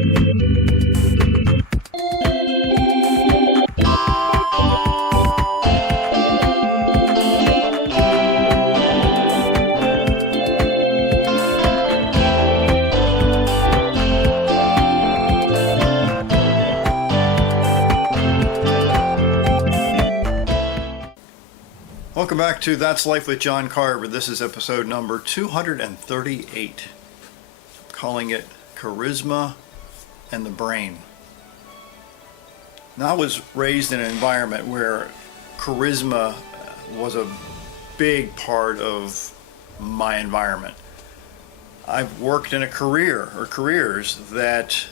Welcome back to That's Life with John Carver. This is episode number 238, calling it Charisma and the Brain. Now, I was raised in an environment where charisma was a big part of my environment. I've worked in a career or careers that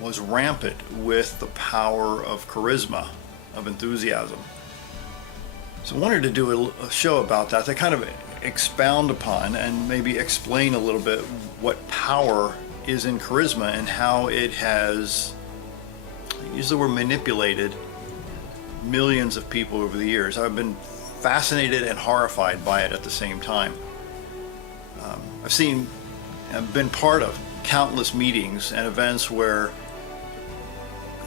was rampant with the power of charisma, of enthusiasm. So I wanted to do a show about that to kind of expound upon and maybe explain a little bit what power is in charisma and how it has, I use the word, manipulated millions of people over the years. I've been fascinated and horrified by it at the same time. I've been part of countless meetings and events where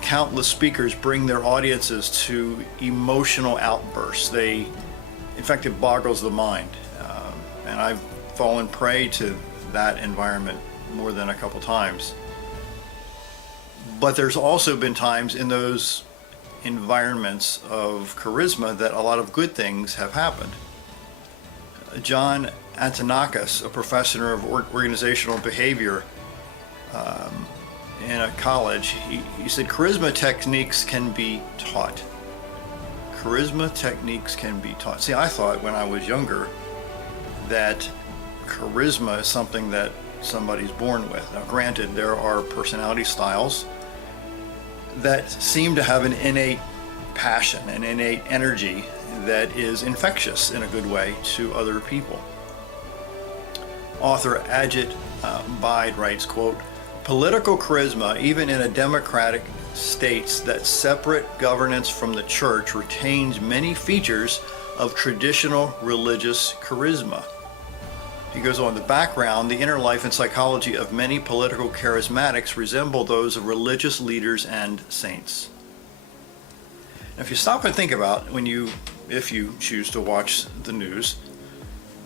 countless speakers bring their audiences to emotional outbursts. In fact, it boggles the mind. And I've fallen prey to that environment more than a couple times. But there's also been times in those environments of charisma that a lot of good things have happened. John Antonakis, a professor of organizational behavior, in a college, he said charisma techniques can be taught. Charisma techniques can be taught. See, I thought when I was younger that charisma is something that somebody's born with. Now, granted, there are personality styles that seem to have an innate passion, an innate energy that is infectious in a good way to other people. Author Ajit Bide writes, quote, "Political charisma, even in a democratic states that separate governance from the church, retains many features of traditional religious charisma." He goes on, "The background, the inner life and psychology of many political charismatics resemble those of religious leaders and saints." Now, if you stop and think about if you choose to watch the news,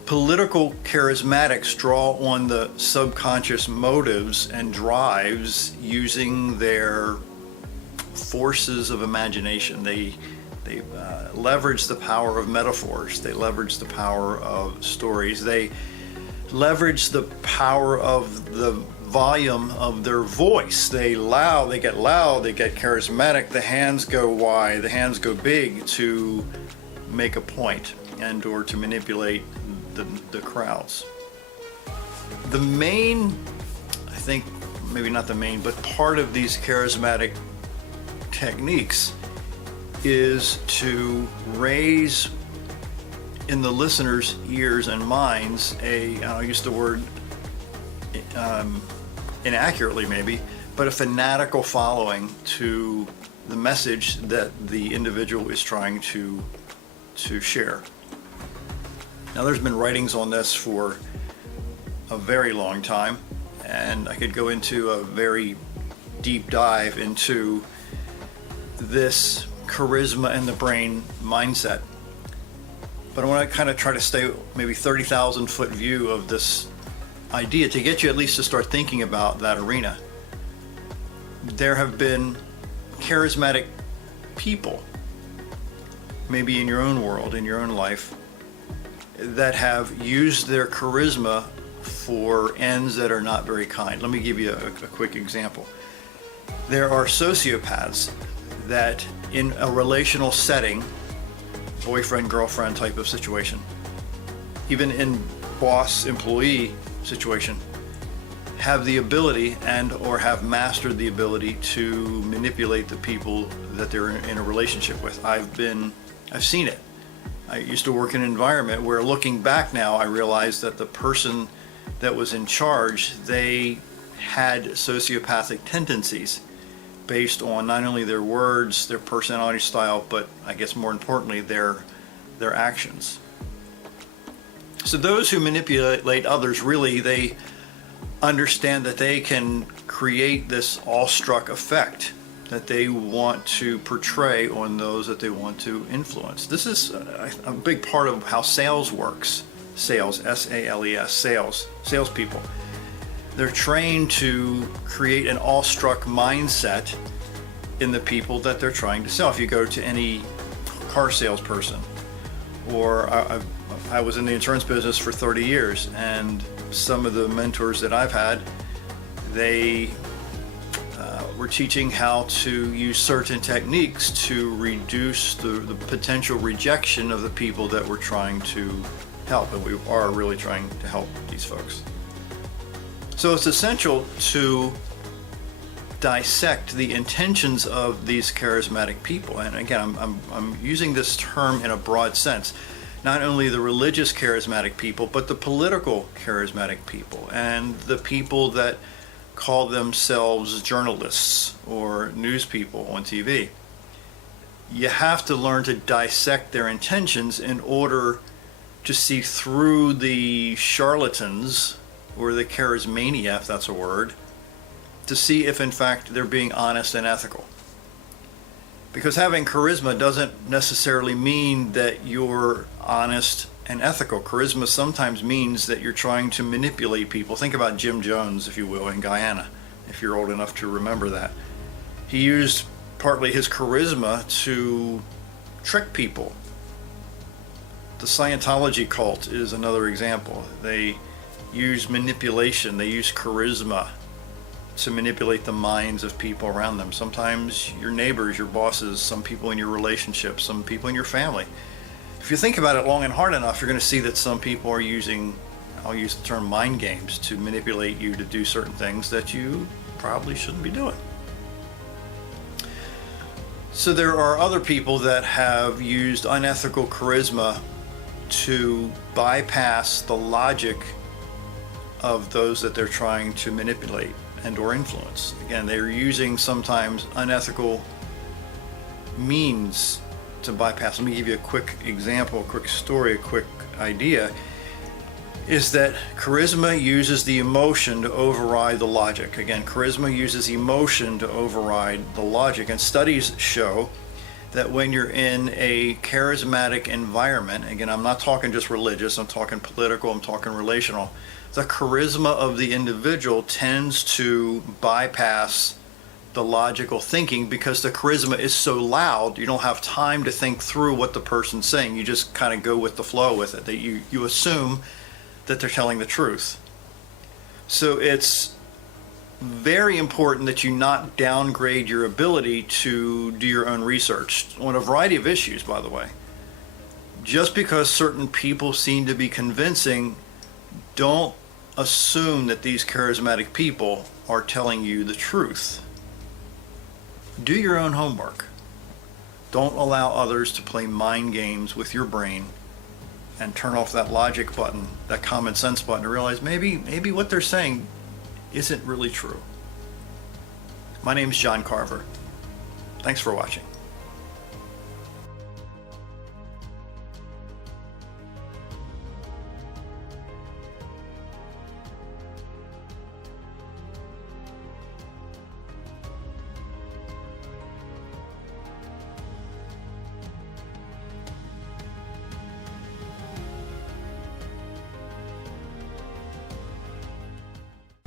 political charismatics draw on the subconscious motives and drives using their forces of imagination. They leverage the power of metaphors. They leverage the power of stories. They leverage the power of the volume of their voice. They get loud, they get charismatic, the hands go wide, the hands go big to make a point and or to manipulate the crowds. The main, I think, maybe not the main, but part of these charismatic techniques is to raise in the listener's ears and minds I'll use the word inaccurately maybe, but a fanatical following to the message that the individual is trying to share. Now, there's been writings on this for a very long time, and I could go into a very deep dive into this charisma and the brain mindset. But I want to kind of try to stay maybe 30,000 foot view of this idea to get you at least to start thinking about that arena. There have been charismatic people, maybe in your own world, in your own life, that have used their charisma for ends that are not very kind. Let me give you a quick example. There are sociopaths that in a relational setting, boyfriend, girlfriend type of situation, even in boss-employee situation, have the ability and or have mastered the ability to manipulate the people that they're in a relationship with. I've seen it. I used to work in an environment where, looking back now, I realized that the person that was in charge, they had sociopathic tendencies based on not only their words, their personality style, but I guess more importantly, their actions. So those who manipulate others, really, they understand that they can create this awestruck effect that they want to portray on those that they want to influence. This is a big part of how sales works. Sales, S-A-L-E-S, salespeople. They're trained to create an awestruck mindset in the people that they're trying to sell. If you go to any car salesperson, or I was in the insurance business for 30 years, and some of the mentors that I've had, they were teaching how to use certain techniques to reduce the potential rejection of the people that we're trying to help, and we are really trying to help these folks. So it's essential to dissect the intentions of these charismatic people. And again, I'm using this term in a broad sense. Not only the religious charismatic people, but the political charismatic people, and the people that call themselves journalists or news people on TV. You have to learn to dissect their intentions in order to see through the charlatans, or the charismania, if that's a word, to see if in fact they're being honest and ethical. Because having charisma doesn't necessarily mean that you're honest and ethical. Charisma sometimes means that you're trying to manipulate people. Think about Jim Jones, if you will, in Guyana, if you're old enough to remember that. He used partly his charisma to trick people. The Scientology cult is another example. They use manipulation, they use charisma to manipulate the minds of people around them. Sometimes your neighbors, your bosses, some people in your relationships, some people in your family. If you think about it long and hard enough, you're going to see that some people are using, I'll use the term mind games, to manipulate you to do certain things that you probably shouldn't be doing. So there are other people that have used unethical charisma to bypass the logic of those that they're trying to manipulate and or influence. Again, they're using sometimes unethical means to bypass. Let me give you a quick example, a quick story, a quick idea, is that charisma uses the emotion to override the logic. Again, charisma uses emotion to override the logic, and studies show that when you're in a charismatic environment, again, I'm not talking just religious, I'm talking political, I'm talking relational, the charisma of the individual tends to bypass the logical thinking, because the charisma is so loud, you don't have time to think through what the person's saying. You just kind of go with the flow with it. That you assume that they're telling the truth. So it's very important that you not downgrade your ability to do your own research on a variety of issues, by the way. Just because certain people seem to be convincing, don't assume that these charismatic people are telling you the truth. Do your own homework. Don't allow others to play mind games with your brain and turn off that logic button, that common sense button, to realize maybe what they're saying isn't really true. My name is John Carver. Thanks for watching.